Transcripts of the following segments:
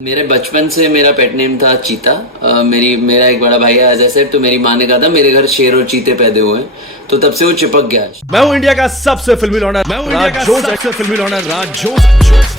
मेरे बचपन से मेरा पेट नेम था चीता। मेरा एक बड़ा भाई है, एज आई सेड, तो मेरी माँ ने कहा था मेरे घर शेर और चीते पैदा हुए हैं, तो तब से वो चिपक गया। मैं हूं इंडिया का सबसे फिल्मी लौंडा, राज जोस।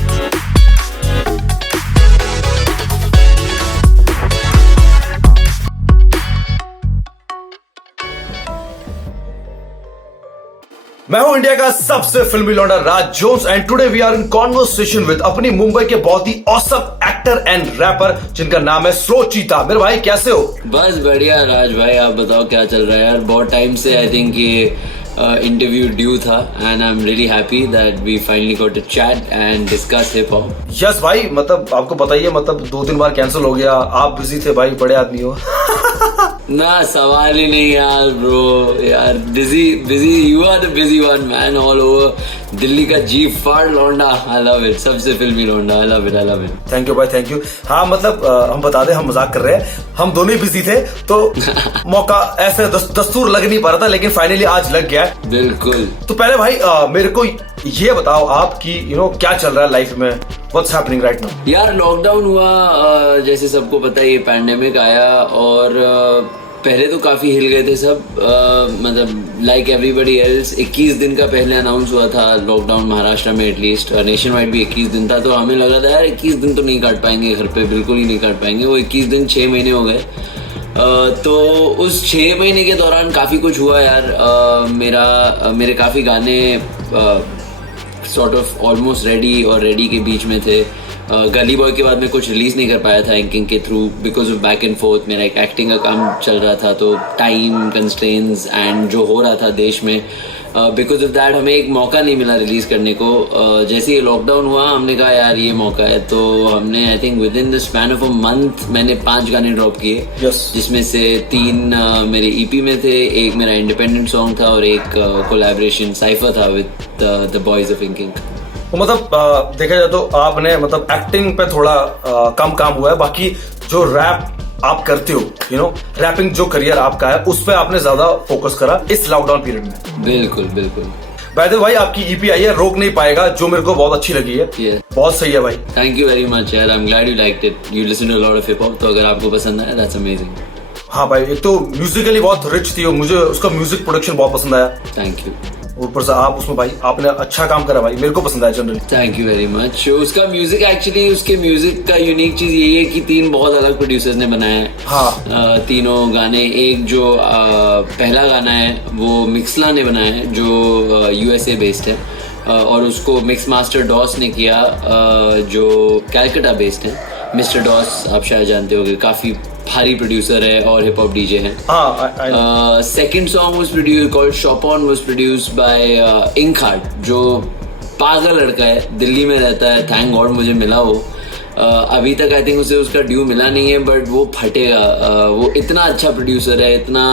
मैं हूं इंडिया का सबसे फिल्मी लौंडा Raj Jones and today we are in conversation with अपनी मुंबई के बहुत ही ऑसम एक्टर एंड रैपर जिनका नाम है स्लो चीता। मेरे भाई कैसे हो? बस बढ़िया राज भाई, आप बताओ क्या चल रहा है यार। बहुत टाइम से आई थिंक ये इंटरव्यू ड्यू था and I am really happy that we finally got to chat and discuss hip hop. Yes भाई, मतलब आपको पता ही है, मतलब 2-3 बार कैंसिल हो गया। आप बिजी थे भाई, बड़े आदमी हो। ना सवाल ही नहीं यार ब्रो, यार busy you are the busy one man all over Delhi का जी फाड़ लौंडा। आई लव इट, सबसे फिल्मी लौंडा। I love it. Thank you भाई, थैंक यू। हाँ मतलब हम बता दें, हम मजाक कर रहे हैं, हम दोनों ही बिजी थे तो मौका ऐसे दस्तूर लग नहीं पा रहा था, लेकिन फाइनली आज लग गया। बिल्कुल। तो पहले भाई मेरे को ये बताओ आपकी क्या चल रहा है लाइफ में, व्हाट्स हैपनिंग राइट नाउ? यार लॉकडाउन हुआ, जैसे सबको पता है ये पैंडेमिक आया और पहले तो काफी हिल गए थे सब, मतलब लाइक एवरीबडी एल्स। 21 दिन का पहले अनाउंस हुआ था लॉकडाउन महाराष्ट्र में, एटलीस्ट नेशन वाइड भी 21 दिन था। तो हमें लगा था यार 21 दिन तो नहीं काट पाएंगे घर पे, बिल्कुल ही नहीं काट पाएंगे। वो 21 दिन 6 महीने हो गए। तो उस 6 महीने के दौरान काफ़ी कुछ हुआ यार। मेरे काफ़ी गाने सॉर्ट ऑफ ऑलमोस्ट रेडी के बीच में थे। गली बॉय के बाद मैं कुछ रिलीज नहीं कर पाया था इंकिंग के through because of back and fourth. मेरा एक एक्टिंग का काम चल रहा था, तो टाइम कंस्ट्रेंट्स एंड जो हो रहा था देश में, बिकॉज ऑफ दैट हमें एक मौका नहीं मिला रिलीज करने को। जैसे ये लॉकडाउन हुआ हमने कहा यार ये मौका है, तो हमने I think with in the span of a month मैंने 5 गाने ड्रॉप किए। जिसमें से 3 मेरे ईपी में थे, एक मेरा इंडिपेंडेंट सॉन्ग था और एक कोलैबोरेशन साइफर था with the boys of inking. तो मतलब देखा जाए तो आपने मतलब एक्टिंग पे थोड़ा कम काम हुआ है, बाकी जो रैप आप करते हो रैपिंग जो करियर आपका है उस पे आपने ज्यादा फोकस करा इस लॉकडाउन पीरियड में। बिल्कुल। बाय द वे भाई आपकी ईपी आई है रोक नहीं पाएगा, जो मेरे को बहुत अच्छी लगी है। बहुत सही है भाई। थैंक यू वेरी मच यार, I am glad you liked it, you listen to a lot of hip hop. तो अगर आपको पसंद आया दैट्स अमेजिंग। हाँ भाई, एक तो म्यूजिकली बहुत रिच थी, मुझे उसका म्यूजिक प्रोडक्शन बहुत पसंद आया। Thank you. ऊपर से आप उसमें भाई आपने अच्छा काम करा भाई, मेरे को पसंद आया generally. Thank you very much. उसका म्यूजिक एक्चुअली, उसके म्यूजिक का यूनिक चीज यही है कि 3 बहुत अलग प्रोड्यूसर्स ने बनाया है। हाँ। तीनों गाने, एक जो पहला गाना है वो मिक्सला ने बनाया है जो यूएसए बेस्ड है, और उसको मिक्स मास्टर डॉस ने किया जो कैलकटा बेस्ड है। मिस्टर डॉस आप शायद जानते होंगे, काफी भारी प्रोड्यूसर है और हिप हॉप डीजे है। Second song was produced called Shopon, was produced by Inkheart, जो पागल लड़का है, दिल्ली में रहता है। थैंक गॉड मुझे मिला वो। अभी तक आई थिंक उसे उसका ड्यू मिला नहीं है, बट वो फटेगा। वो इतना अच्छा प्रोड्यूसर है, इतना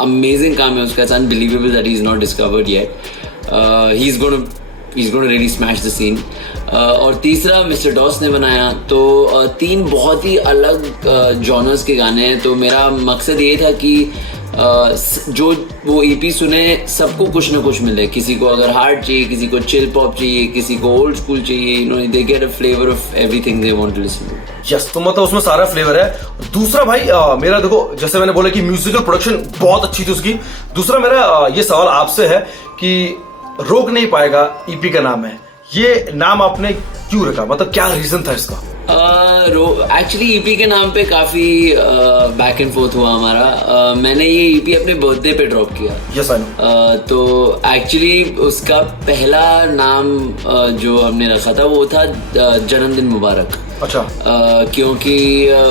अमेजिंग काम है उसका, it's unbelievable that he is not discovered yet. He is gonna really smash the scene. और तीसरा मिस्टर डॉस ने बनाया। तो 3 बहुत ही अलग जॉनर्स के गाने हैं। तो मेरा मकसद ये था कि जो वो ईपी सुने सबको कुछ ना कुछ मिले। किसी को अगर हार्ड चाहिए, किसी को चिल पॉप चाहिए, किसी को ओल्ड स्कूल चाहिए, they get a flavour of everything they want to listen to. Yes, तो मतलब उसमें सारा फ्लेवर है। दूसरा भाई मेरा देखो, जैसे मैंने बोला कि म्यूजिकल प्रोडक्शन बहुत अच्छी थी उसकी। दूसरा मेरा ये सवाल आपसे है कि रोक नहीं पाएगा ईपी का नाम है, ये नाम आपने क्यों रखा, मतलब क्या रीजन था इसका? एक्चुअली ईपी के नाम पे काफी बैक एंड फोर्थ हुआ हमारा। मैंने ये ईपी अपने बर्थडे पे ड्रॉप किया। Yes I know. तो एक्चुअली उसका पहला नाम जो हमने रखा था वो था जन्मदिन मुबारक। अच्छा। क्योंकि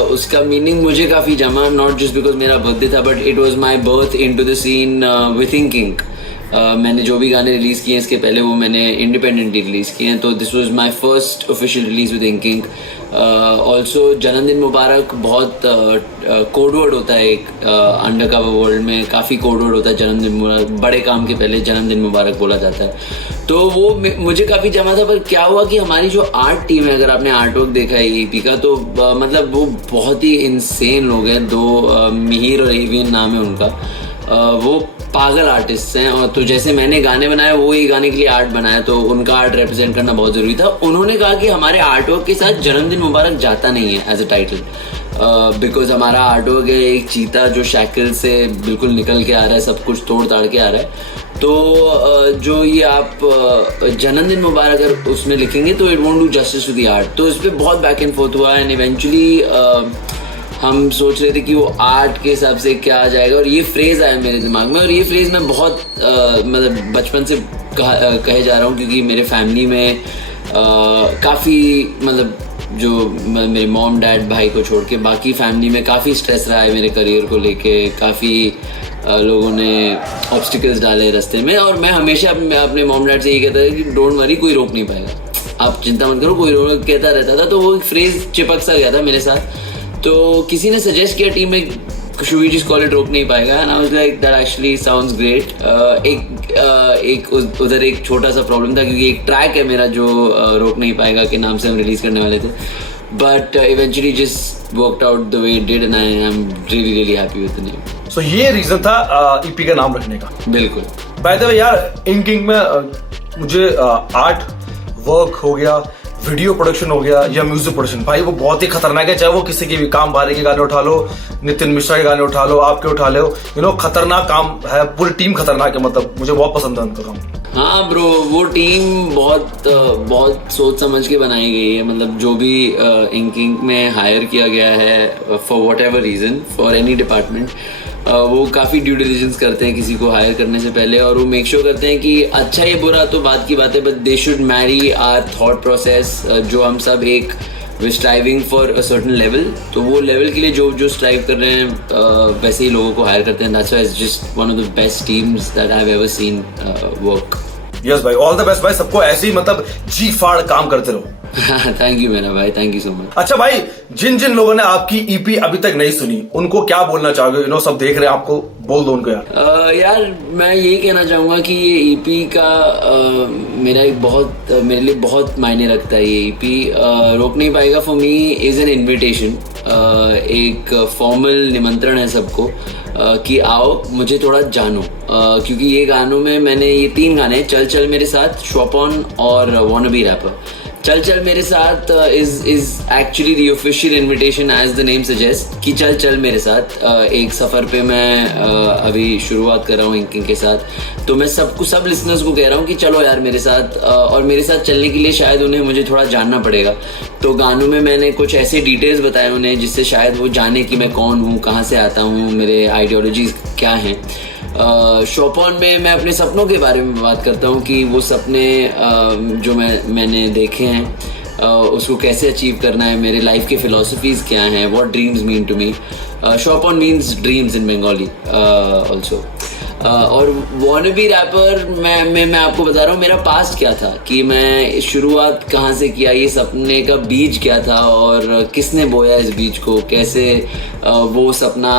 उसका मीनिंग मुझे काफी जमा, नॉट जस्ट बिकॉज मेरा बर्थडे था, but it was my birth into the scene with inking. मैंने जो भी गाने रिलीज किए इसके पहले वो मैंने इंडिपेंडेंटली रिलीज किए हैं, तो this was my first official release with inking. Also जन्मदिन मुबारक बहुत कोडवर्ड होता है एक अंडरकवर वर्ल्ड में, काफ़ी कोडवर्ड होता है जन्मदिन मुबारक। बड़े काम के पहले जन्मदिन मुबारक बोला जाता है। तो वो मुझे काफ़ी जमा था। पर क्या हुआ कि हमारी जो आर्ट टीम है, अगर आपने आर्ट वर्क देखा है ईपी का, तो मतलब वो बहुत ही इंसेन लोग हैं। 2 मिहिर और एवियन नाम है उनका। वो पागल आर्टिस्ट हैं, और तो जैसे मैंने गाने बनाए वो ही गाने के लिए आर्ट बनाया, तो उनका आर्ट रिप्रेजेंट करना बहुत जरूरी था। उन्होंने कहा कि हमारे आर्ट वर्क के साथ जन्मदिन मुबारक जाता नहीं है एज अ टाइटल, बिकॉज हमारा आर्ट वर्क है एक चीता जो शैकल से बिल्कुल निकल के आ रहा है, सब कुछ तोड़ ताड़ के आ रहा है। तो जो ये आप जन्मदिन मुबारक अगर उसमें लिखेंगे तो it won't do justice to the art. तो इस पर बहुत बैक एंड फोर्थ हुआ एंड इवेंचुअली हम सोच रहे थे कि वो आर्ट के हिसाब से क्या आ जाएगा, और ये फ्रेज आया मेरे दिमाग में, और ये फ्रेज मैं बहुत मतलब बचपन से कहे जा रहा हूँ, क्योंकि मेरे फैमिली में काफ़ी मतलब जो मेरे मॉम डैड भाई को छोड़ के बाकी फैमिली में काफ़ी स्ट्रेस रहा है मेरे करियर को लेके, काफ़ी लोगों ने ऑब्स्टिकल्स डाले रास्ते में, और मैं हमेशा अपने मॉम डैड से यही कहता था कि डोंट वरी, कोई रोक नहीं पाएगा, आप चिंता मत करो, कोई रोक कहता रहता था। तो वो फ्रेज चिपक सा गया था मेरे साथ। तो किसी ने सजेस्ट किया टीम में should we just call it रोक नहीं पाएगा, and I was like that actually sounds great। एक उधर एक छोटा सा प्रॉब्लम था क्योंकि एक ट्रैक है मेरा जो रोक नहीं पाएगा के नाम से हम रिलीज करने वाले थे, but eventually just worked out the way it did and I am really happy with the name। So ये रीजन था ईपी का नाम रखने का। बिल्कुल। बाय द वे यार, इंकिंग में मुझे आर्ट वर्क हो गया, वीडियो प्रोडक्शन हो गया या म्यूजिक प्रोडक्शन, भाई वो बहुत ही खतरनाक है। चाहे वो किसी के भी काम बारे के गाने उठा लो, नितिन मिश्रा के गाने उठा लो, आपके उठा लो, खतरनाक काम है, पूरी टीम खतरनाक है। मतलब मुझे बहुत पसंद है उनका काम। हाँ ब्रो, वो टीम बहुत सोच समझ के बनाई गई है। मतलब जो भी इंकिंग में हायर किया गया है for whatever reason, for any department, वो काफ़ी ड्यू डिलिजेंस करते हैं किसी को हायर करने से पहले, और वो मेक श्योर करते हैं कि अच्छा या बुरा तो बात की बात है, but they should marry our thought process. जो हम सब एक striving for a certain level, तो वो लेवल के लिए जो स्ट्राइव कर रहे हैं वैसे ही लोगों को हायर करते हैं। That's why it's just one of the best teams that I have ever seen work. Yes भाई, ऑल द बेस्ट भाई, सबको ऐसे ही मतलब जी फाड़ काम करते रहो। थैंक यू मेरा भाई, थैंक यू सो मच। अच्छा भाई, जिन जिन लोगों ने आपकी ईपी अभी तक नहीं सुनी, उनको क्या बोलना चाहोगे? सब देख रहे हैं आपको, बोल दो उनको यार। यार मैं यही कहना चाहूंगा कि ये ईपी का मेरे लिए बहुत मायने रखता है। ये ईपी रोक नहीं पाएगा for me is an invitation, एक फॉर्मल निमंत्रण है सबको कि आओ मुझे थोड़ा जानो, क्योंकि ये गानों में मैंने ये 3 गाने, चल चल मेरे साथ, शॉपॉन और वांना बी रैपर। चल चल मेरे साथ is actually the official invitation as the name suggest कि चल चल मेरे साथ एक सफ़र पे मैं अभी शुरुआत कर रहा हूँ इंकिंग के साथ। तो मैं सब लिसनर्स को कह रहा हूँ कि चलो यार मेरे साथ, और मेरे साथ चलने के लिए शायद उन्हें मुझे थोड़ा जानना पड़ेगा। तो गानों में मैंने कुछ ऐसे डिटेल्स बताए उन्हें जिससे शायद वो जाने कि मैं कौन हूँ, कहाँ से आता हूँ, मेरे आइडियोलॉजीज क्या हैं। शॉपॉन में मैं अपने सपनों के बारे में बात करता हूँ कि वो सपने जो मैंने देखे हैं उसको कैसे अचीव करना है, मेरे लाइफ के फिलोसफीज क्या हैं, what dreams mean to me. Shopon means dreams in Bengali also. और वांना बी रैपर मैं आपको बता रहा हूँ मेरा पास्ट क्या था, कि मैं शुरुआत कहाँ से किया, ये सपने का बीज क्या था और किसने बोया इस बीज को, कैसे वो सपना।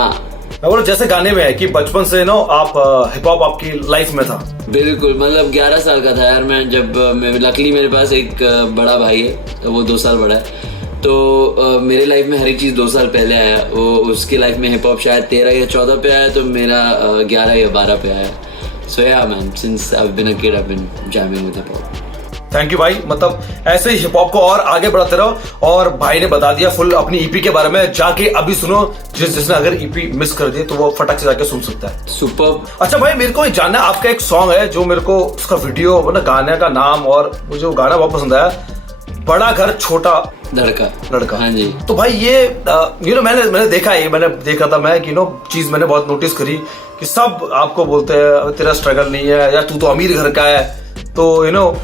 और जैसे गाने में है कि बचपन से आप हिप हॉप आपकी लाइफ में था। बिल्कुल, मतलब 11 साल का था यार मैं जब लकीली मेरे पास एक बड़ा भाई है, तो वो 2 साल बड़ा है। तो मेरे लाइफ में हर एक चीज़ 2 साल पहले आया, वो उसकी लाइफ में हिप हॉप शायद 13 या 14 पे आया, तो मेरा 11 या 12 पे आया। So yeah man, since I have been a kid I have been jamming with hip hop. Thank you भाई, मतलब ऐसे ही हिप हॉप को और आगे बढ़ाते रहो। और भाई ने बता दिया फुल अपनी ईपी के बारे में, जाके अभी सुनो। जिसने अगर ईपी मिस कर दी तो वो फटाक से जाके सुन सकता है। सुपर। अच्छा भाई, मेरे को जानना है, आपका एक सॉन्ग है जो मेरे को उसका वीडियो मतलब गाने का नाम और मुझे वो गाना बहुत पसंद आया, बड़ा घर छोटा लड़का। हाँ जी। तो भाई ये मैंने देखा है, मैंने देखा था मैं कि चीज मैंने बहुत नोटिस करी कि सब आपको बोलते हैं तेरा स्ट्रगल नहीं है या तू तो अमीर घर का है। तो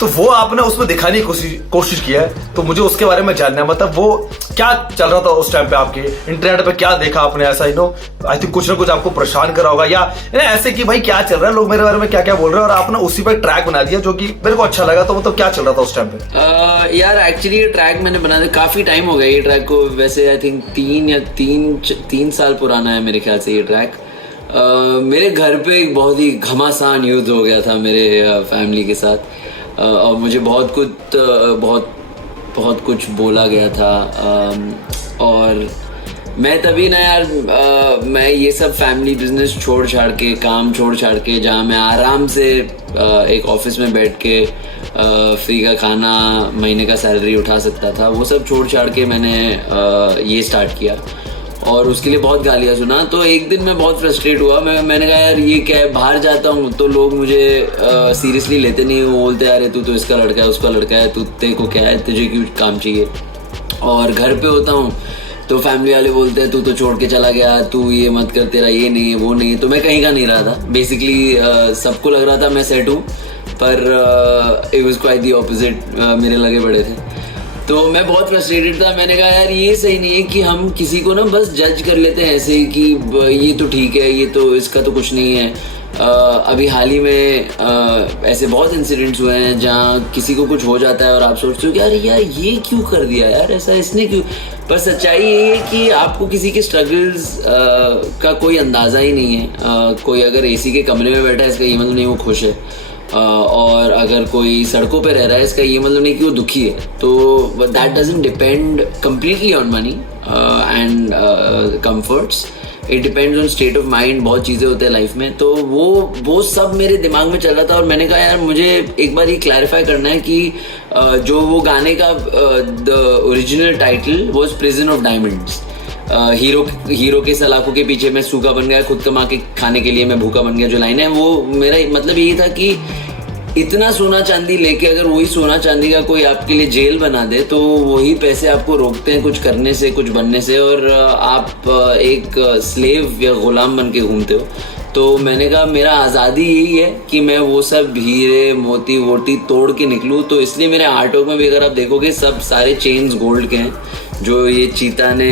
तो वो आपने उसमें दिखाने की कोशिश किया है, तो मुझे उसके बारे में जानना है। मतलब वो क्या चल रहा था उस टाइम पे, आपके इंटरनेट पे क्या देखा आपने ऐसा? आई थिंक कुछ ना कुछ आपको परेशान करा होगा, या ऐसे कि भाई क्या चल रहा है, लोग मेरे बारे में क्या क्या बोल रहे हैं, और आपने उसी पर ट्रैक बना दिया जो कि मेरे को अच्छा लगा। तो मतलब क्या चल रहा था उस टाइम पे? यार एक्चुअली ये ट्रैक मैंने बना दिया, काफी टाइम हो गया ये ट्रैक को, वैसे आई थिंक 3 साल पुराना है मेरे ख्याल से ये ट्रैक। मेरे घर पे एक बहुत ही घमासान युद्ध हो गया था मेरे फैमिली के साथ, और मुझे बहुत कुछ बोला गया था, और मैं तभी ना यार मैं ये सब फैमिली बिजनेस छोड़ छाड़ के, काम छोड़ छाड़ के, जहाँ मैं आराम से एक ऑफिस में बैठ के फ्री का खाना, महीने का सैलरी उठा सकता था, वो सब छोड़ छाड़ के मैंने ये स्टार्ट किया और उसके लिए बहुत गालियाँ सुना। तो एक दिन मैं बहुत फ्रस्ट्रेट हुआ। मैंने कहा यार ये क्या है, बाहर जाता हूँ तो लोग मुझे सीरियसली लेते नहीं, वो बोलते यार तू तो इसका लड़का है, उसका लड़का है, तू तेरे को क्या है, तुझे क्यों काम चाहिए। और घर पे होता हूँ तो फैमिली वाले बोलते हैं तू तो छोड़ के चला गया, तू ये मत कर, तेरा ये नहीं है, वो नहीं है। तो मैं कहीं का नहीं रहा था बेसिकली। सबको लग रहा था मैं सेट हूँ, पर it was quite the opposite, मेरे लगे पड़े थे। तो मैं बहुत फ्रस्ट्रेटेड था। मैंने कहा यार ये सही नहीं है कि हम किसी को ना बस जज कर लेते हैं ऐसे ही कि ये तो ठीक है, ये तो इसका तो कुछ नहीं है। अभी हाल ही में ऐसे बहुत इंसिडेंट्स हुए हैं जहाँ किसी को कुछ हो जाता है और आप सोचते हो कि यार ये क्यों कर दिया यार, ऐसा इसने क्यों। पर सच्चाई ये है कि आपको किसी के स्ट्रगल्स का कोई अंदाज़ा ही नहीं है। कोई अगर एसी के कमरे में बैठा है इसका ये मतलब नहीं वो खुश है, और अगर कोई सड़कों पे रह रहा है इसका ये मतलब नहीं कि वो दुखी है। तो that doesn't depend completely on money and comforts, it depends on state of mind. बहुत चीज़ें होते हैं लाइफ में, तो वो सब मेरे दिमाग में चल रहा था। और मैंने कहा यार मुझे एक बार ये क्लैरिफाई करना है कि जो वो गाने का the original title was prison of diamonds. Hero के सलाखों के पीछे मैं सूखा बन गया, खुद कमा के खाने के लिए मैं भूखा बन गया, जो लाइन है वो मेरा मतलब यही था कि इतना सोना चांदी लेके अगर वही सोना चांदी का कोई आपके लिए जेल बना दे तो वही पैसे आपको रोकते हैं कुछ करने से, कुछ बनने से, और आप एक स्लेव या गुलाम बन के घूमते हो। तो मैंने कहा मेरा आज़ादी यही है कि मैं वो सब हीरे मोती वोटी तोड़ के निकलूँ। तो इसलिए मेरे आर्टवर्क में भी अगर आप देखोगे सब सारे चेन्स गोल्ड के हैं जो ये चीता ने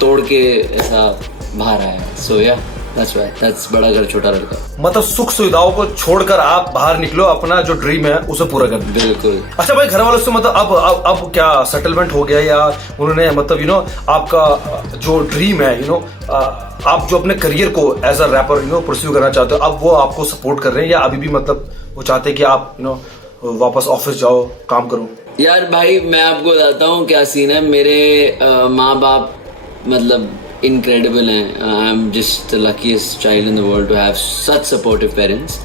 तोड़ के ऐसा बाहर आया। सो या that's बड़ा घर छोटा लड़का। मतलब सुख सुविधाओं को छोड़कर आप बाहर निकलो, अपना जो ड्रीम है उसे पूरा कर। बिल्कुल। अच्छा भाई, घर वालों से मतलब अब क्या सेटलमेंट हो गया, या उन्होंने मतलब आपका जो ड्रीम है आप जो अपने करियर को एज अ रैपर परस्यू करना चाहते हो, अब वो आपको सपोर्ट कर रहे हैं, या अभी भी मतलब वो चाहते हैं कि आप वापस ऑफिस जाओ, काम करो? यार भाई मैं आपको बताता हूँ क्या सीन है। मेरे माँ बाप मतलब incredible हैं। I am just the luckiest child in the world to have such supportive parents।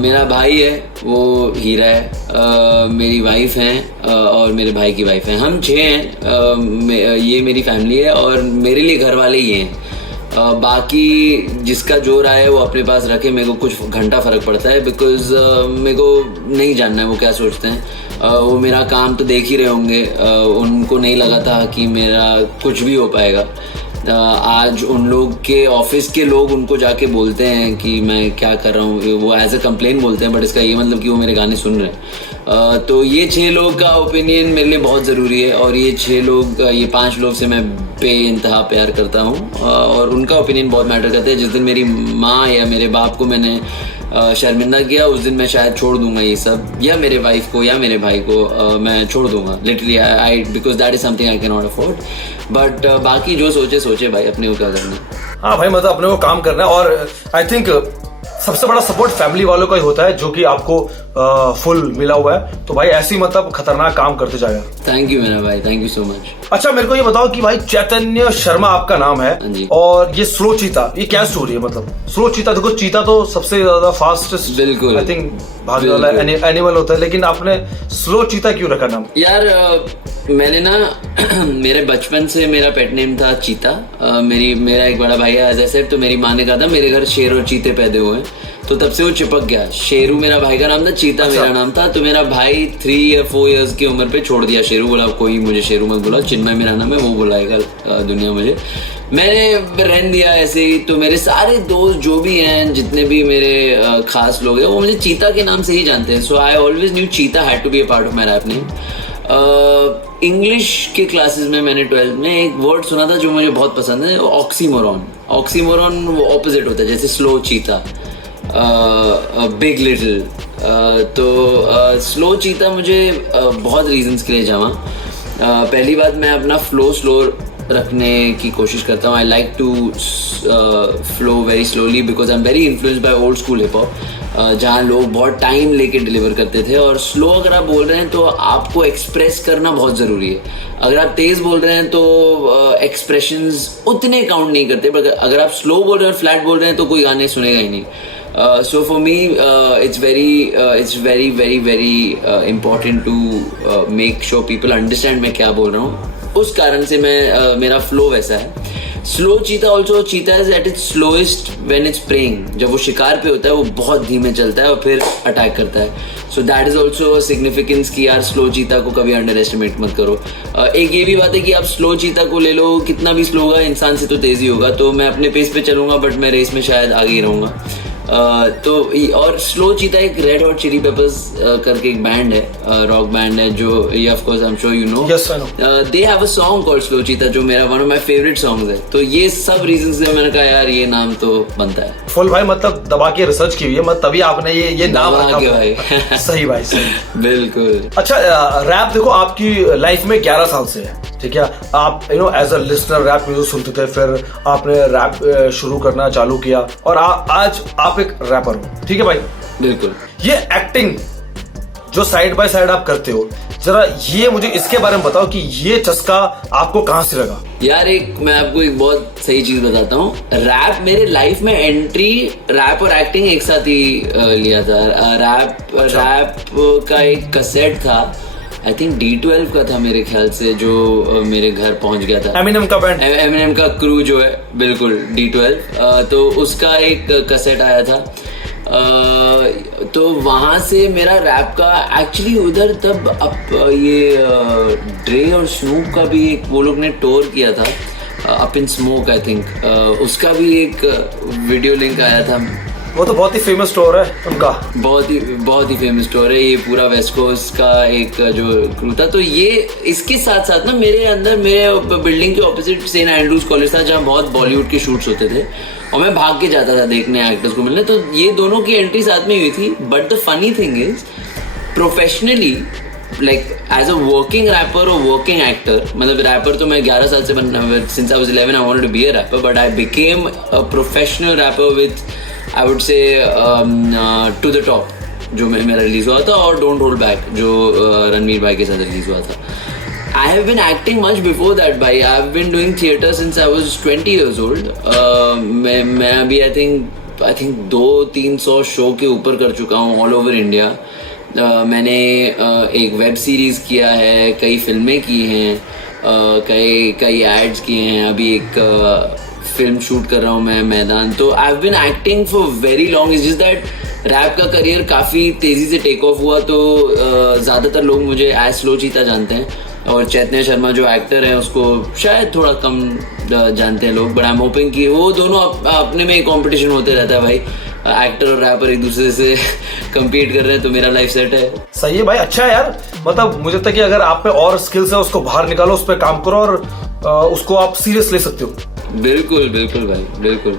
मेरा भाई है वो हीरा है, मेरी वाइफ हैं और मेरे भाई की वाइफ हैं, हम 6 हैं। ये मेरी फैमिली है और मेरे लिए घर वाले ही हैं। बाकी जिसका जो राय है वो अपने पास रखे, मेरे को कुछ घंटा फर्क पड़ता है, बिकॉज मेरे को नहीं जानना है वो क्या सोचते हैं। वो मेरा काम तो देख ही रहे होंगे, उनको नहीं लगा था कि मेरा कुछ भी हो पाएगा। आज उन लोग के ऑफिस के लोग उनको जाके बोलते हैं कि मैं क्या कर रहा हूँ, वो एज अ कंप्लेन बोलते हैं, बट इसका ये मतलब कि वो मेरे गाने सुन रहे हैं। तो ये 6 लोग का ओपिनियन मेरे लिए बहुत ज़रूरी है, और ये 5 लोग से मैं बेइंतहा प्यार करता हूँ और उनका ओपिनियन बहुत मैटर करता है। जिस दिन मेरी माँ या मेरे बाप को मैंने शर्मिंदा किया उस दिन मैं शायद छोड़ दूंगा ये सब, या मेरे वाइफ को या मेरे भाई को मैं छोड़ दूंगा literally, I because that is something I can not afford. But बाकी जो सोचे भाई, अपने को क्या करना है। हाँ भाई, मतलब अपने को काम करना है, और आई थिंक सबसे बड़ा सपोर्ट फैमिली वालों का ही होता है जो कि आपको फुल मिला हुआ है। तो भाई ऐसी मतलब खतरनाक काम करते जाएगा। थैंक यू मेरा भाई, थैंक यू सो मच। अच्छा मेरे को ये बताओ कि भाई चैतन्य शर्मा आपका नाम है, और ये स्लो चीता, ये क्या स्टोरी है? मतलब स्लो चीता, देखो चीता तो सबसे ज्यादा फास्टेस्ट बिल्कुल आई थिंक भागने वाला एनिमल होता है, लेकिन आपने स्लो चीता क्यों रखा नाम? यार मैंने ना मेरे बचपन से मेरा पेट नेम था चीता। मेरा एक बड़ा भाई है एज आई सेड, तो मेरी माँ ने कहा था मेरे घर शेर और चीते पैदा हुए हैं, तो तब से वो चिपक गया। शेरू मेरा भाई का नाम था, चीता मेरा नाम था। तो मेरा भाई 3 या 4 इयर्स की उम्र पे छोड़ दिया शेरू, बोला कोई मुझे शेरू मत बोला, चिन्मय मेरा नाम है, वो बुलाएगा दुनिया मुझे। मैंने रहन दिया ऐसे ही। तो मेरे सारे दोस्त जो भी हैं, जितने भी मेरे खास लोग हैं, वो मुझे चीता के नाम से ही जानते हैं। So I always knew cheetah had to be a part of my rap name. English के क्लासेस में मैंने 12th में एक वर्ड सुना था जो मुझे बहुत पसंद है, ऑक्सीमोरॉन। ऑक्सीमोरॉन वो ऑपोजिट होता है, जैसे स्लो चीता, बिग लिटिल। तो स्लो चीता मुझे बहुत रीजंस के लिए जमा। पहली बात, मैं अपना फ्लो स्लो रखने की कोशिश करता हूँ. I like to flow very slowly because I am very influenced by old school hip hop, जहाँ लोग बहुत टाइम लेके डिलीवर करते थे. और स्लो अगर आप बोल रहे हैं तो आपको एक्सप्रेस करना बहुत ज़रूरी है. अगर आप तेज़ बोल रहे हैं तो एक्सप्रेशंस उतने काउंट नहीं करते, बट अगर आप स्लो बोल रहे हैं और फ्लैट बोल रहे हैं तो कोई गाने सुनेगा ही नहीं. So for me, it's very important to make sure people understand मैं क्या बोल रहा हूँ. उस कारण से मैं मेरा फ्लो वैसा है. स्लो चीता ऑल्सो, चीता is at its slowest when it's praying. जब वो शिकार पे होता है वो बहुत धीमे चलता है और फिर अटैक करता है. So that is also significance कि यार स्लो चीता को कभी अंडर एस्टिमेट मत करो. एक ये भी बात है कि आप स्लो चीता को ले लो, कितना भी स्लो होगा इंसान से तो तेजी होगा. तो मैं अपने पेस पे चलूंगा बट मैं रेस में शायद आगे ही रहूंगा. तो और स्लो चीता एक रेड हॉट चिली पेपर्स करके एक बैंड है, रॉक बैंड है, जो ये of course I am sure you know. Yes I know. They have a song called slow चीता जो मेरा one of my favourite songs है. तो ये सब रीजंस से मैंने कहा यार ये नाम तो बनता है. फुल भाई मतलब दबा के रिसर्च की हुई है, मतलब तभी आपने ये नाम रखा भाई. सही भाई सही. बिल्कुल. अच्छा रैप देखो आपकी लाइफ में 11 साल से है, ठीक है. आप as a listener rap music सुनते थे, फिर आपने रैप शुरू करना चालू किया और आज आप एक रैपर हो, ठीक है भाई. बिल्कुल. ये एक्टिंग जो साइड बाय साइड आप करते हो, जरा ये मुझे इसके बारे में बताओ कि ये चस्का आपको कहां से लगा. यार मैं आपको एक बहुत सही चीज बताता हूँ. रैप मेरे लाइफ में एंट्री, रैप और एक्टिंग एक साथ ही लिया था. रैप का एक कैसेट था, आई थिंक D12 का था मेरे ख्याल से, जो मेरे घर पहुंच गया था. एमिनेम का बैंड, एमिनेम का क्रू जो है, बिल्कुल D12. तो उसका एक कैसेट आया था. तो वहाँ से मेरा रैप का एक्चुअली उधर तब ये ड्रे और स्नूप का भी एक वो लोग ने टूर किया था, up in smoke I think. उसका भी एक वीडियो लिंक आया था. वो तो बहुत ही फेमस स्टोर है उनका, बहुत ही फेमस स्टोर है. ये पूरा वेस्ट कोस्ट का एक जो क्रू था. तो ये इसके साथ साथ ना मेरे अंदर, मेरे बिल्डिंग के ऑपोजिट सेंट एंड्रूज कॉलेज था जहाँ बहुत बॉलीवुड के शूट्स होते थे और मैं भाग के जाता था देखने एक्टर्स को मिलने. तो ये दोनों की एंट्री साथ में हुई थी. But the funny thing is professionally, like as a working rapper और वर्किंग एक्टर, मतलब रैपर तो मैं 11 साल से since I was 11 I wanted to be a rapper, but I became a professional rapper with I would say to the top जो मेरा release हुआ था, और डोंट होल्ड बैक जो रणवीर भाई के साथ रिलीज हुआ था. I have been acting much before that, भाई. I have been doing theatre since I was 20 years old. मैं अभी I think 200-300 शो के ऊपर कर चुका हूँ ऑल ओवर इंडिया. मैंने एक वेब सीरीज किया है, कई फिल्में की हैं, कई एड्स किए हैं. अभी एक फिल्म शूट कर रहा हूँ मैं, मैदान. तो I have been acting for very long. It's just that rap का करियर काफ़ी तेज़ी से टेक ऑफ हुआ, तो ज़्यादातर लोग मुझे एज स्लो चीता जानते हैं. और चैतन्य शर्मा जो एक्टर है उसको शायद थोड़ा कम जानते हैं लोग. बट आई एम होपिंग कि वो दोनों अपने में कंपटीशन होते रहता है भाई. एक्टर और रैपर एक दूसरे से compete कर रहे हैं, तो मेरा लाइफ सेट है. सही है भाई, अच्छा है यार. मतलब मुझे लगता है कि अगर आप पे और स्किल्स है उसको बाहर निकालो, उस पर काम करो और उसको आप सीरियस ले सकते हो. बिल्कुल बिल्कुल भाई, बिल्कुल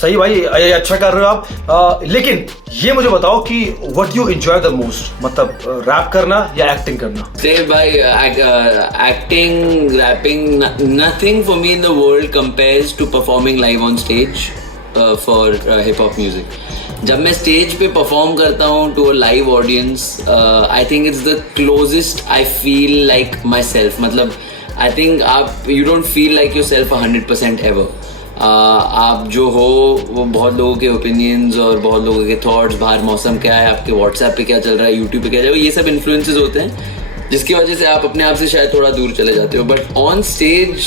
सही भाई, ये अच्छा कर रहे हो आप. लेकिन ये मुझे बताओ कि what you enjoy the most, मतलब रैप करना या एक्टिंग करना. से भाई acting, rapping, nothing for me in the world compares to performing live on stage for hip hop music. जब मैं स्टेज पे परफॉर्म करता हूँ to a live audience, I think it's the closest I feel like myself. मतलब I think you don't feel like yourself 100% ever. आप जो हो वो बहुत लोगों के ओपिनियंस और बहुत लोगों के थॉट्स, बाहर मौसम क्या है, आपके व्हाट्सएप पे क्या चल रहा है, यूट्यूब पे क्या चल रहा है, ये सब इन्फ्लुएंसेस होते हैं जिसकी वजह से आप अपने आप से शायद थोड़ा दूर चले जाते हो. But on stage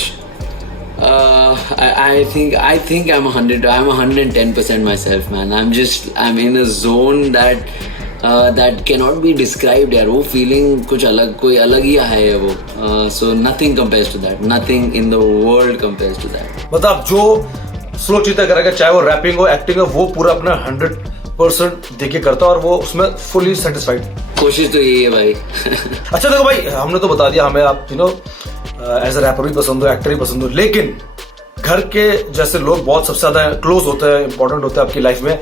I think I'm 110% myself, man. I'm in a zone that cannot be described यार. वो फीलिंग कुछ अलग, कोई अलग ही है वो. So nothing compares to that. Nothing in the world compares to that. मतलब जो स्लो चीता करेगा, चाहे वो रैपिंग हो, एक्टिंग हो, वो पूरा अपना 100% देके करता है और वो उसमें फुली सेटिस्फाइड. कोशिश तो यही है भाई. अच्छा देखो भाई, हमने तो बता दिया हमें आप एज ए रैपर भी पसंद हो, एक्टर भी पसंद हो, लेकिन घर के जैसे लोग बहुत सबसे ज्यादा क्लोज होते हैं, इंपॉर्टेंट होते हैं आपकी लाइफ में.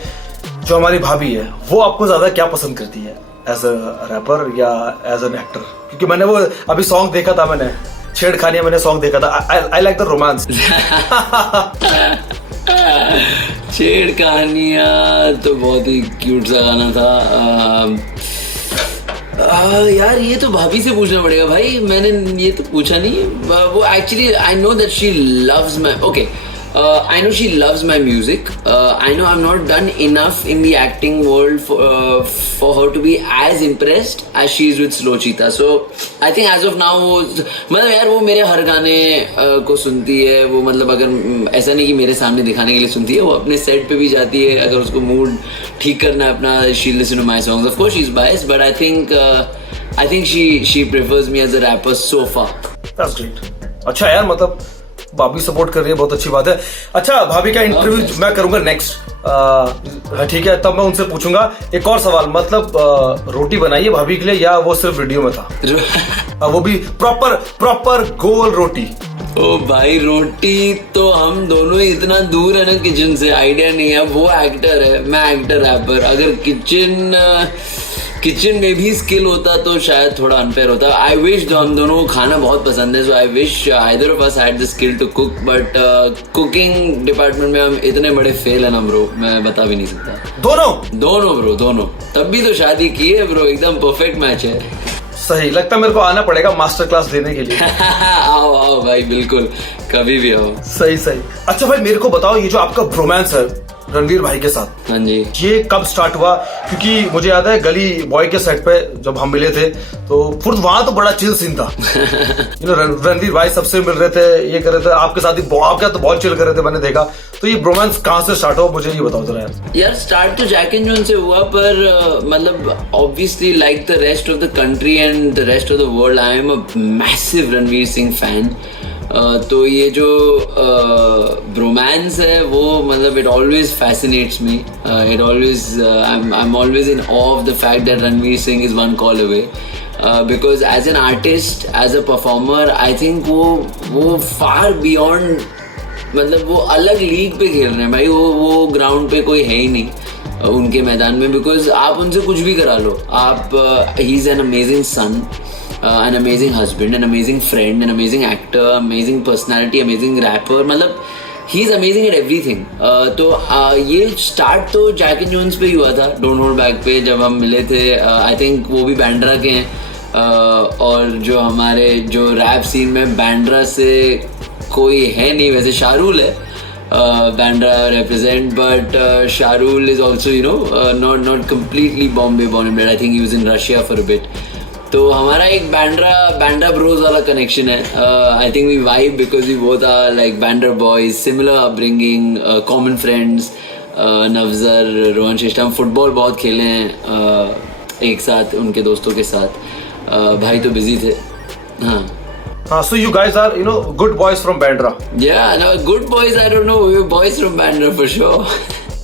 जो हमारी भाभी है वो आपको ज्यादा क्या पसंद करती है, एज अ रैपर या एज एन एक्टर? क्योंकि मैंने वो अभी सॉन्ग देखा था मैंने, छेड़खानी मैंने सॉन्ग देखा था, आई लाइक द रोमांस। छेड़खानियाँ तो बहुत ही क्यूट सा गाना था। यार ये तो भाभी से पूछना पड़ेगा भाई, मैंने ये तो पूछा नहीं। वो actually I know that she loves my, okay I know she loves my music. I know I'm not done enough in the acting world for her to be as impressed as she is with Slow Cheetah. So I think as of now वो मतलब यार वो मेरे हर गाने को सुनती है वो, मतलब अगर ऐसा नहीं कि मेरे सामने दिखाने के लिए सुनती है, वो अपने सेट पे भी जाती है अगर उसको मूड ठीक करना है अपना, she'll listen to my songs. Of course she's biased, but I think she prefers me as a rapper so far. That's great. अच्छा यार, मतलब भाभी सपोर्ट कर रही है, बहुत अच्छी बात है। अच्छा, भाभी का इंटरव्यू मैं करूंगा नेक्स्ट, ठीक है, तब मैं उनसे पूछूंगा एक और सवाल, मतलब रोटी बनाई है भाभी के लिए या वो सिर्फ वीडियो में था? वो भी प्रॉपर गोल रोटी। ओ भाई, रोटी तो हम दोनों ही इतना दूर है ना किचन से, आइडिया नहीं है। वो एक्टर है, मैं एक्टर रैपर। अगर किचन में भी स्किल होता तो शायद थोड़ा अनफेयर होता। आई विश, हम दोनों को खाना बहुत पसंद है, so I wish either of us had the skill to cook, but cooking department में हम इतने बड़े फेल है ना ब्रो, मैं बता भी नहीं सकता। दोनों ब्रो, दोनों। तब भी तो शादी की है ब्रो, एकदम परफेक्ट मैच है। सही लगता है, मेरे को आना पड़ेगा मास्टर क्लास देने के लिए। आओ भाई, बिल्कुल, कभी भी आओ। सही। अच्छा भाई, मेरे को बताओ, ये जो आपका रोमांस है रणवीर भाई के साथ, हाँ जी, ये कब स्टार्ट हुआ? क्योंकि मुझे याद है गली बॉय के सेट पे जब हम मिले थे तो फिर वहां तो बड़ा चिल सीन था। रणवीर भाई सबसे मिल रहे थे, ये कर रहे थे, आपके साथ ही आपके तो बहुत चिल कर रहे थे, मैंने देखा। तो ये रोमांस कहाँ से स्टार्ट हुआ, मुझे ये बताओ जरा यार। यार स्टार्ट तो जैक एंड जोन से हुआ, पर मतलब obviously like the rest of the country and the rest of the world, I am a massive Ranveer Singh fan. तो ये जो रोमांस है वो मतलब it always fascinates me, it always I am always in awe of the fact that Ranveer Singh is one call away, because as an artist, as a performer, I think वो far beyond, मतलब वो अलग league पे खेल रहे हैं भाई। वो ग्राउंड पे कोई है ही नहीं उनके मैदान में, बिकॉज आप उनसे कुछ भी करा लो। आप ही is an amazing son, an amazing husband, an amazing friend, an amazing actor, amazing personality, amazing rapper, मतलब he is amazing at everything. तो ये स्टार्ट तो जैक एंड जोन्स पे ही हुआ था, डोंट होल्ड बैक पे, जब हम मिले थे। आई थिंक वो भी बैंड्रा के हैं, और जो हमारे जो रैप सीन में बैंड्रा से कोई है नहीं, वैसे शाहरुल है Bandra represent, but शाहरुल is also, you know, not completely Bombay born and bred. I think he was in Russia for a bit. तो हमारा एक बैंड्रा ब्रोज वाला कनेक्शन है। I think we vibe because we both are like Bandra boys, similar upbringing, common friends. Navzar, Rohan Shrestha, हम football बहुत खेले हैं एक साथ उनके दोस्तों के साथ। भाई तो बिजी थे। हाँ, so you guys are, you know, good boys from Bandra. Yeah, no, good boys, I don't know, we're boys from Bandra for sure.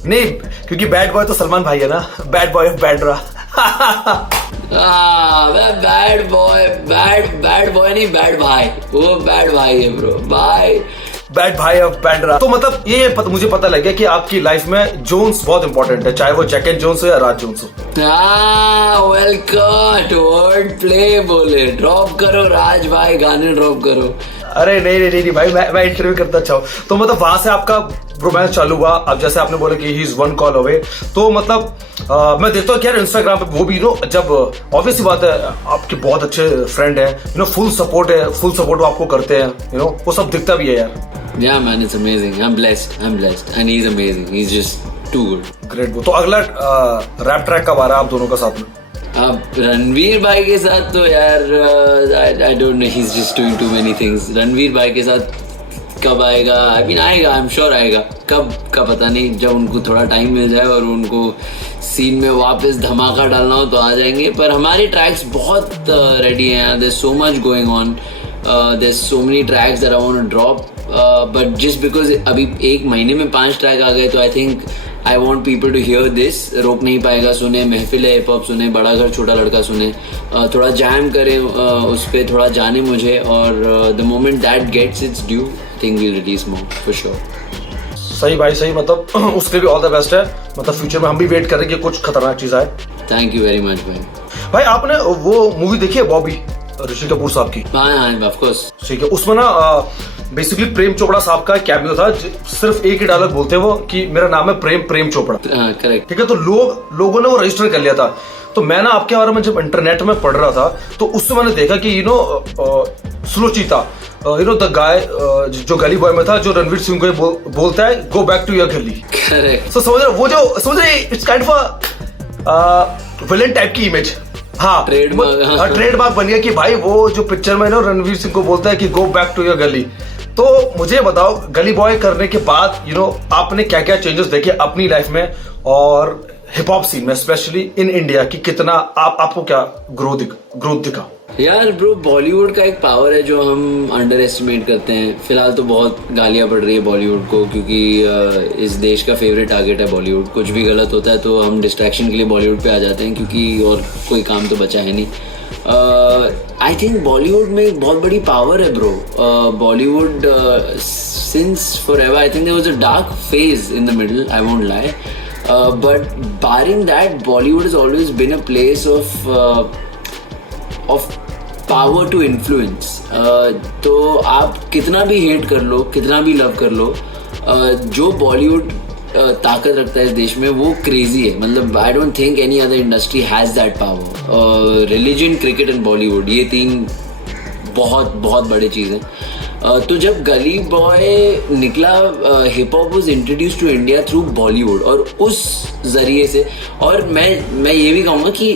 नहीं, क्योंकि बैड बॉय तो सलमान भाई है ना, bad boy of Bandra. Bad boy नहीं, bad भाई, वो bad भाई है ब्रो, भाई बैड भाई ऑफ बैंड्रा। तो मतलब ये मुझे पता लग गया कि आपकी लाइफ में जोन्स बहुत इंपॉर्टेंट है, चाहे वो जैक एंड जोन्स हो या राज जोन्स हो। वेलकम टू वर्ड प्ले, बोले ड्रॉप करो राज भाई, गाने ड्रॉप करो। अरे नहीं भाई, मैं इंटरव्यू करता अच्छा हूँ। तो मतलब वहां से आपका रोमांस चालू हुआ। अब जैसे आपने बोला कि he is one call away, तो मतलब मैं देखता हूँ कि यार इंस्टाग्राम पे वो भी, नो, जब ऑब्वियस बात है आपके बहुत अच्छे फ्रेंड है, यू नो, फुल सपोर्ट वो आपको करते हैं, यू नो, वो सब दिखता भी है यार। Yeah man, it's amazing. I'm blessed, and he's amazing. He's just too good. Great. तो अगला रैप ट्रैक कब आ रहा है आप दोनों का साथ में? अब रणवीर भाई के साथ तो यार I don't know, he's just doing too many things. Ranveer भाई के साथ कब आएगा? I mean आएगा, I'm sure आएगा। कब का पता नहीं, जब उनको थोड़ा टाइम मिल जाए और उनको सीन में वापस धमाका डालना हो तो आ जाएंगे। पर हमारे ट्रैक्स बहुत रेडी हैं। There's so much going on. There's so many tracks that I want to drop. But just because अभी एक महीने में 5 ट्रैक आ गए, तो I think I want people to hear this. रोक नहीं पाएगा सुने, महफिल है हिप हॉप सुने, बड़ा घर छोटा लड़का सुने, थोड़ा जैम करें उस पर, थोड़ा जाने मुझे, और the moment that gets its due, I think we'll release more for sure. सही भाई, सही, मतलब उसके भी ऑल द बेस्ट है। मतलब फ्यूचर में हम भी वेट करें कि कुछ खतरनाक चीज आए। थैंक यू वेरी मच भाई। भाई आपने वो मूवी देखी है बॉबी? ऋषि कपूर साहब की। हाँ हाँ ऑफ कोर्स। ठीक है, उसमें ना बेसिकली प्रेम चोपड़ा साहब का कैमियो था, सिर्फ एक ही डायलॉग बोलते हैं वो कि मेरा नाम है प्रेम चोपड़ा। करेक्ट। ठीक है, तो लोगों ने वो रजिस्टर कर लिया था। तो मैं ना आपके बारे में जब इंटरनेट में पढ़ रहा था तो उससे मैंने देखा कि सुलोचिता द गाय जो गली बॉय में था, जो रणवीर सिंह को बोलता है गो बैक टू योर गली। करेक्ट। तो समझ रहे it's kind of villain type की इमेज। हाँ, ट्रेडमार्क बन गया कि भाई वो जो पिक्चर में रणवीर सिंह को बोलता है कि गो बैक टू योर गली। तो मुझे बताओ, गली बॉय करने के बाद आपने क्या क्या चेंजेस देखे अपनी लाइफ में और हिप हॉप सीन में, स्पेशली इन इंडिया, की कितना आपको क्या ग्रोथ दिखा? यार ब्रो, बॉलीवुड का एक पावर है जो हम अंडर एस्टिमेट करते हैं। फिलहाल तो बहुत गालियां पड़ रही है बॉलीवुड को, क्योंकि इस देश का फेवरेट टारगेट है बॉलीवुड। कुछ भी गलत होता है तो हम डिस्ट्रैक्शन के लिए बॉलीवुड पे आ जाते हैं, क्योंकि और कोई काम तो बचा है नहीं। आई थिंक बॉलीवुड में एक बहुत बड़ी पावर है bro. Bollywood since forever, I think there was a dark phase in the middle, I won't lie, but barring that, Bollywood has always been a place of power to influence. तो आप कितना भी hate कर लो, कितना भी love कर लो, जो बॉलीवुड ताकत रखता है इस देश में वो क्रेजी है। मतलब I don't think any other industry has that power. Religion, cricket and Bollywood, ये तीन बहुत बहुत बड़े चीज़ हैं। तो जब गली बॉय निकला, hip hop was introduce to India through Bollywood, और उस जरिए से, और मैं ये भी कहूँगा कि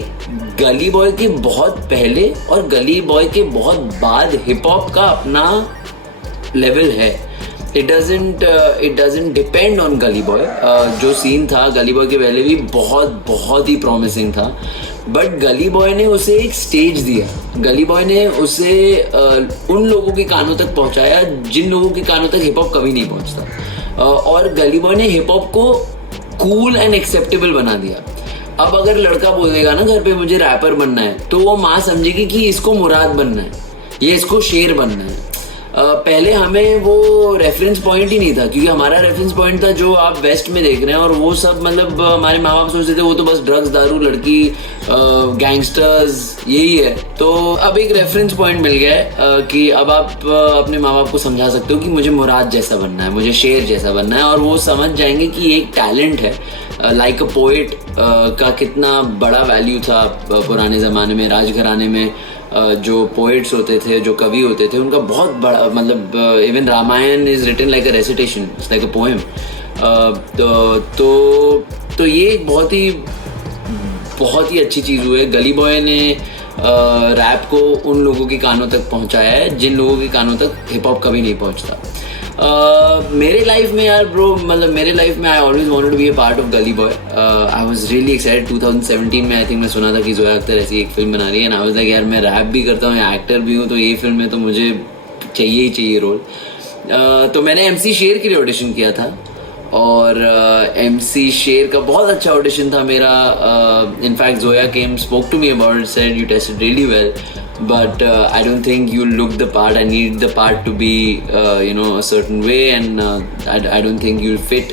गली बॉय के बहुत पहले और गली बॉय के बहुत बाद हिप हॉप का अपना लेवल है। इट डजंट डिपेंड ऑन गली बॉय। जो सीन था गली बॉय के पहले भी बहुत ही प्रॉमिसिंग था, बट गली बॉय ने उसे एक स्टेज दिया। गली बॉय ने उसे उन लोगों के कानों तक पहुंचाया जिन लोगों के कानों तक हिप हॉप कभी नहीं पहुंचता, और गली बॉय ने हिप हॉप को कूल एंड एक्सेप्टेबल बना दिया। अब अगर लड़का बोलेगा ना घर पे मुझे रैपर बनना है, तो वो माँ समझेगी कि इसको मुराद बनना है, ये इसको शेर बनना है। पहले हमें वो रेफरेंस पॉइंट ही नहीं था, क्योंकि हमारा रेफरेंस पॉइंट था जो आप वेस्ट में देख रहे हैं, और वो सब मतलब हमारे माँ बाप सोचते थे वो तो बस ड्रग्स, दारू, लड़की, गैंगस्टर्स, यही है। तो अब एक रेफरेंस पॉइंट मिल गया है कि अब आप अपने माँ बाप को समझा सकते हो कि मुझे मुराद जैसा बनना है, मुझे शेर जैसा बनना है, और वो समझ जाएंगे कि एक टैलेंट है। लाइक अ पोएट का कितना बड़ा वैल्यू था पुराने ज़माने में। राजघराने में जो पोएट्स होते थे, जो कवि होते थे, उनका बहुत बड़ा, मतलब even Ramayana is written like a recitation, it's like a poem. तो ये एक बहुत ही अच्छी चीज़ हुई है। गली बॉय ने रैप को उन लोगों के कानों तक पहुंचाया है जिन लोगों के कानों तक हिप हॉप कभी नहीं पहुंचता। मेरे लाइफ में यार ब्रो, मतलब मेरे लाइफ में I always wanted to be a part of Gully Boy. I was really excited. 2017 में आई थिंक मैं सुना था कि जोया अख्तर ऐसी एक फिल्म बना रही है, एंड आई वाज लाइक यार मैं रैप भी करता हूँ, एक्टर भी हूँ, तो ये फिल्म में तो मुझे चाहिए ही चाहिए रोल। तो मैंने MC शेर के लिए ऑडिशन किया था, और MC शेर का बहुत अच्छा ऑडिशन था मेरा। In fact Zoya came, spoke to me about, said you tested really well, but I don't think you look the part. I need the part to be a certain way, and I don't think you'll fit.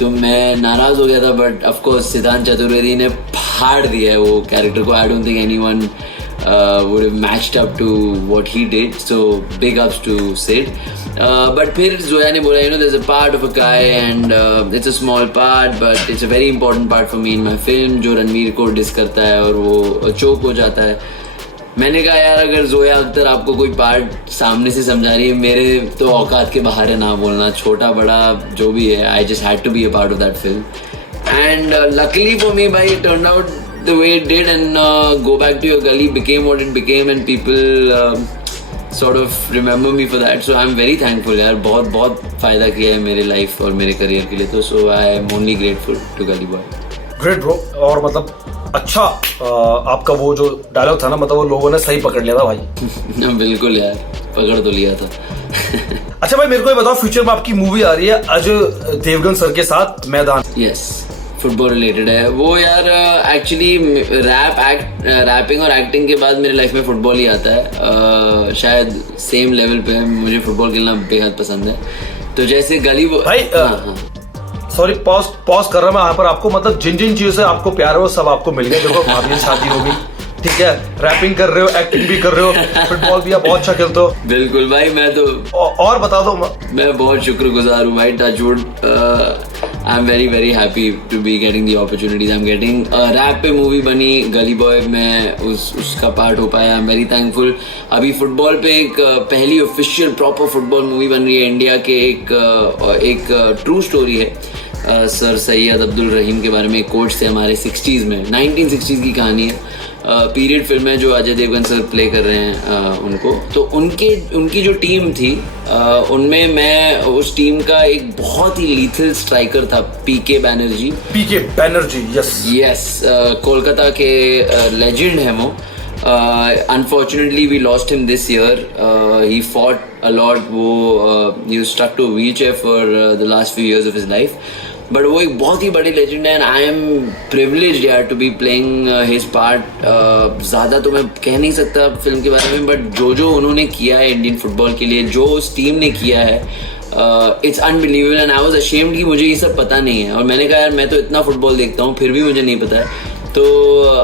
तो मैं नाराज हो गया था, but of course सिद्धांत चतुर्वेदी ने फाड़ दिया है वो कैरेक्टर को। I don't think anyone would have matched up to what he did, so big ups to Sid. But फिर जोया ने बोला there's a part of a guy, and it's a small part but it's a very important part for me in my film, जो रणवीर को dish करता है और वो चोक हो जाता है। मैंने कहा यार अगर जोया अख्तर आपको कोई पार्ट सामने से समझा रही है, मेरे तो औकात के बाहर है ना बोलना, छोटा बड़ा जो भी है। I just had to be a part of that film, and luckily for me भाई it turned out the way it did, and go back to your Gully became what it became, and people sort of remember me for that, so I'm very thankful यार। बहुत फायदा किया है मेरे life और मेरे career के लिए, तो so I am only grateful to गली बॉय। Great bro. और मतलब अच्छा, आपका वो जो डायलॉग था ना, मतलब वो लोगों ने सही पकड़ लिया था भाई। बिल्कुल यार, पकड़ तो लिया था। अच्छा भाई, मेरे को ये बताओ, फ्यूचर में आपकी मूवी आ रही है अजय देवगन सर के साथ, मैदान। यस, फुटबॉल रिलेटेड है वो यार। एक्चुअली रैपिंग और एक्टिंग के बाद मेरे लाइफ में फुटबॉल ही आता है। शायद सेम लेवल पे मुझे फुटबॉल खेलना बेहद पसंद है। तो जैसे गली भाई, सॉरी पॉज कर रहा मैं यहाँ पर। आपको मतलब जिन चीजों से आपको प्यार है वो सब आपको मिल गया। देखो भाभी शादी होगी, ठीक है, रैपिंग कर रहे हो, एक्टिंग भी कर रहे हो, फुटबॉल भी आप बहुत अच्छा खेलते हो। बिल्कुल भाई, मैं तो और बता दो। मैं बहुत शुक्रगुजार हूँ भाई, touchwood. I am very very happy to be getting the opportunities I am getting. Rap पे मूवी बनी गली बॉय में, उसका पार्ट हो पाया, आई एम वेरी थैंकफुल। अभी फुटबॉल पे एक पहली ऑफिशियल प्रॉपर फुटबॉल मूवी बन रही है इंडिया के, एक ट्रू स्टोरी है सर सैयद अब्दुल रहीम के बारे में। कोच थे हमारे 60s में, 1960s की कहानी है। पीरियड फिल्म है जो अजय देवगन सर प्ले कर रहे हैं उनको। तो उनकी जो टीम थी उनमें मैं उस टीम का एक बहुत ही लीथल स्ट्राइकर था, पीके बैनर्जी। यस, कोलकाता के लेजेंड है वो। Unfortunately we lost him this year. He fought a lot. He was stuck to a wheelchair for the last few years of his life. But वो एक बहुत ही बड़े लेजेंड है, and I am privileged यार to be playing his part. ज़्यादा तो मैं कह नहीं सकता फिल्म के बारे में, but जो उन्होंने किया है इंडियन फुटबॉल के लिए, जो उस टीम ने किया है, it's unbelievable and I was ashamed कि मुझे ये सब पता नहीं है। और मैंने कहा यार मैं तो इतना फुटबॉल देखता हूँ फिर भी मुझे नहीं पता है। तो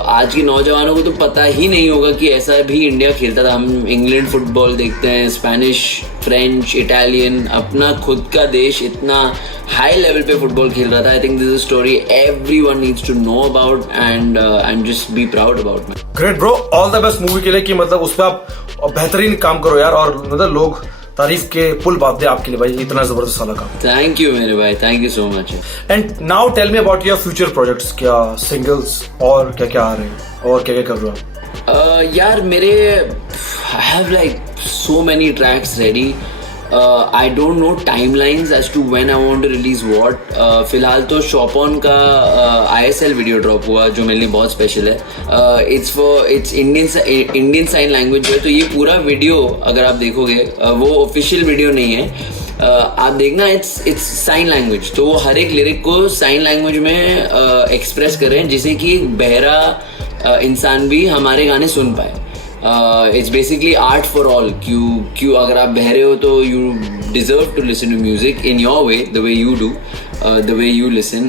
आज के नौजवानों को तो पता ही नहीं होगा कि ऐसा भी इंडिया खेलता था। हम इंग्लैंड फुटबॉल देखते हैं, स्पेनिश, फ्रेंच, इटालियन, अपना खुद का देश इतना हाई लेवल पे फुटबॉल खेल रहा था। I think this is a story everyone needs to know about and just be proud about. Great bro, all the best movie के लिए, कि मतलब उस पर आप बेहतरीन काम करो यार, और मतलब लोग तारीफ के पुल बात दे आपके लिए भाई, इतना जबरदस्त वाला काम। थैंक यू मेरे भाई, thank you so much. And now tell me about your future projects, क्या सिंगल्स और क्या क्या आ रहे हैं और क्या क्या कर रहे हो? यार मेरे I have like so many tracks ready. I don't know timelines as to when I want to release what. फिलहाल तो शॉपऑन का ISL वीडियो ड्रॉप हुआ जो मेरे लिए बहुत स्पेशल है। इट्स इंडियन साइन लैंग्वेज जो है, तो ये पूरा वीडियो अगर आप देखोगे वो ऑफिशियल वीडियो नहीं है, आप देखना, इट्स साइन लैंग्वेज। तो वो हर एक लिरिक को साइन लैंग्वेज में एक्सप्रेस कर रहे हैं जिससे कि एक बहरा इंसान भी हमारे गाने सुन पाए। It's basically art for all. क्यों अगर आप बहरे हो तो you deserve to listen to music in your way, the way you do, the way you listen.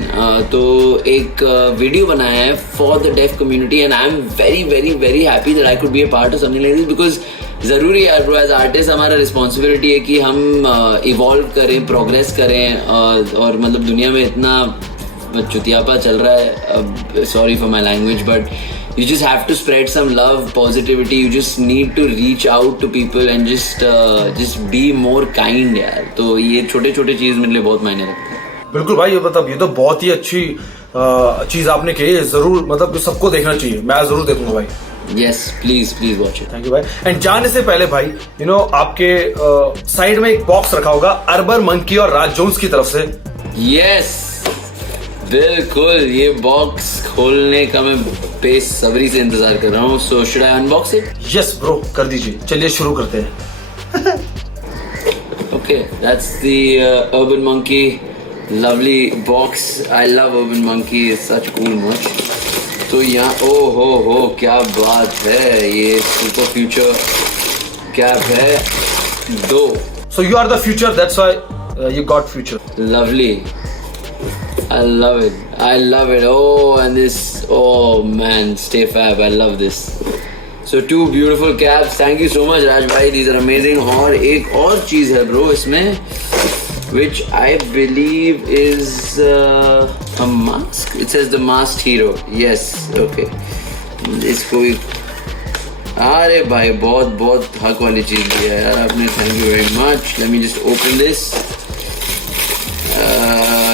तो एक वीडियो बनाया है for the deaf community and I am very very very happy that I could be a part of something like this, because ज़रूरी है bro, as artist हमारा responsibility है कि हम इवॉल्व करें, प्रोग्रेस करें। और मतलब दुनिया में इतना चुतियापा चल रहा है, sorry for my language, but you just have to spread some love, positivity. You just need to reach out to people and just be more kind यार। तो ये छोटे छोटे चीज मेरे लिए बहुत मायने रखते हैं। बिल्कुल भाई, मतलब ये तो बहुत ही अच्छी चीज आपने की है, जरूर मतलब सबको देखना चाहिए, मैं जरूर देखूंगा भाई। Yes, please watch it. Thank you भाई। एंड जाने से पहले भाई, आपके साइड में एक बॉक्स रखा होगा अर्बन मंकी और राज जोन्स की तरफ से। Yes, बिल्कुल, ये बॉक्स खोलने का मैं बेसब्री से इंतजार कर रहा हूँ। So should I unbox it? Yes bro, कर दीजिए, चलिए शुरू करते हैं। Okay, that's the urban monkey lovely box. I love urban monkey, such cool much. तो यहाँ ओ हो क्या बात है, ये सुपर फ्यूचर कैप है 2। So you are the future, that's why you got future. Lovely, I love it. Oh, and this, oh man, stay fab. I love this. So 2 beautiful caps. Thank you so much, Raj bhai. These are amazing. और एक और चीज है bro इसमें, which I believe is a mask. It says the masked hero. Yes, okay. इसको भी, अरे भाई बहुत हक वाली चीज दी है यार आपने, thank you very much. Let me just open this.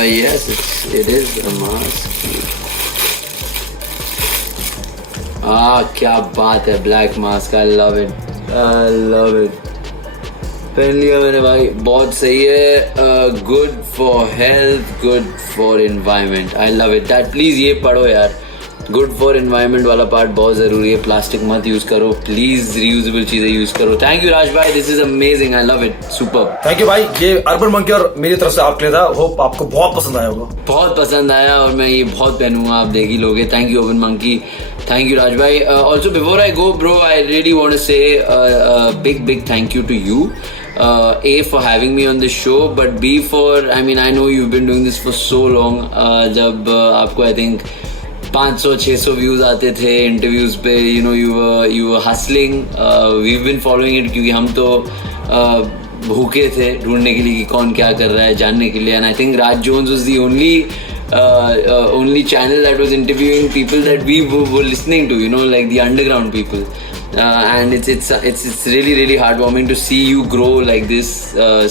Yes, it is a mask. क्या बात है, black mask, I love it. पहन लिया मैंने भाई, बहुत सही है। Good for health, good for environment, I love it. That please ये पढ़ो यार, गुड फॉर एनवायरमेंट वाला पार्ट बहुत जरूरी है। प्लास्टिक मत यूज करो प्लीज, रियूजेबल चीजें यूज करो। थैंक यू राज भाई, this is amazing, I love it, super. Thank you भाई, ये अर्बन मंकी और मेरी तरफ से आपके लिए था, होप आपको बहुत पसंद आया होगा। बहुत पसंद आया और मैं ये बहुत पहनूंगा, आप देख ही लोगे। Thank you Urban Monkey, thank you Raj भाई। Also before I go bro, I really want to say big thank you to you. A, for having me on this show, but B, for, I mean, I know you've been doing this for so long. जब आपको I think 500-600 views आते थे interviews पे, you know you were hustling, we been following it, क्योंकि हम तो भूखे थे ढूंढने के लिए कि कौन क्या कर रहा है, जानने के लिए. And I think Raj Jones was the only channel that was interviewing people that we were listening to, you know, like the underground people. And it's really heartwarming to see you grow like this,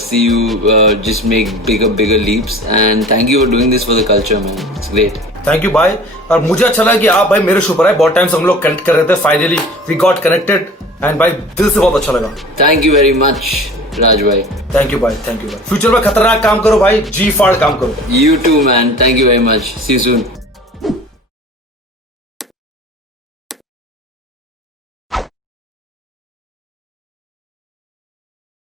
see you just make bigger leaps. And thank you for doing this for the culture, man. It's great. Thank you भाई. और मुझे अच्छा लगा कि आप भाई मेरे show पर आए. बहुत टाइम से हम लोग कनेक्ट कर रहे थे, finally we got connected. And भाई दिल से बहुत अच्छा लगा. Thank you very much, Raj bhai. Thank you भाई, थैंक यू भाई. फ्यूचर में खतरनाक काम करो भाई, जी फाड़ काम करो. You too, man. Thank you very much. See you soon.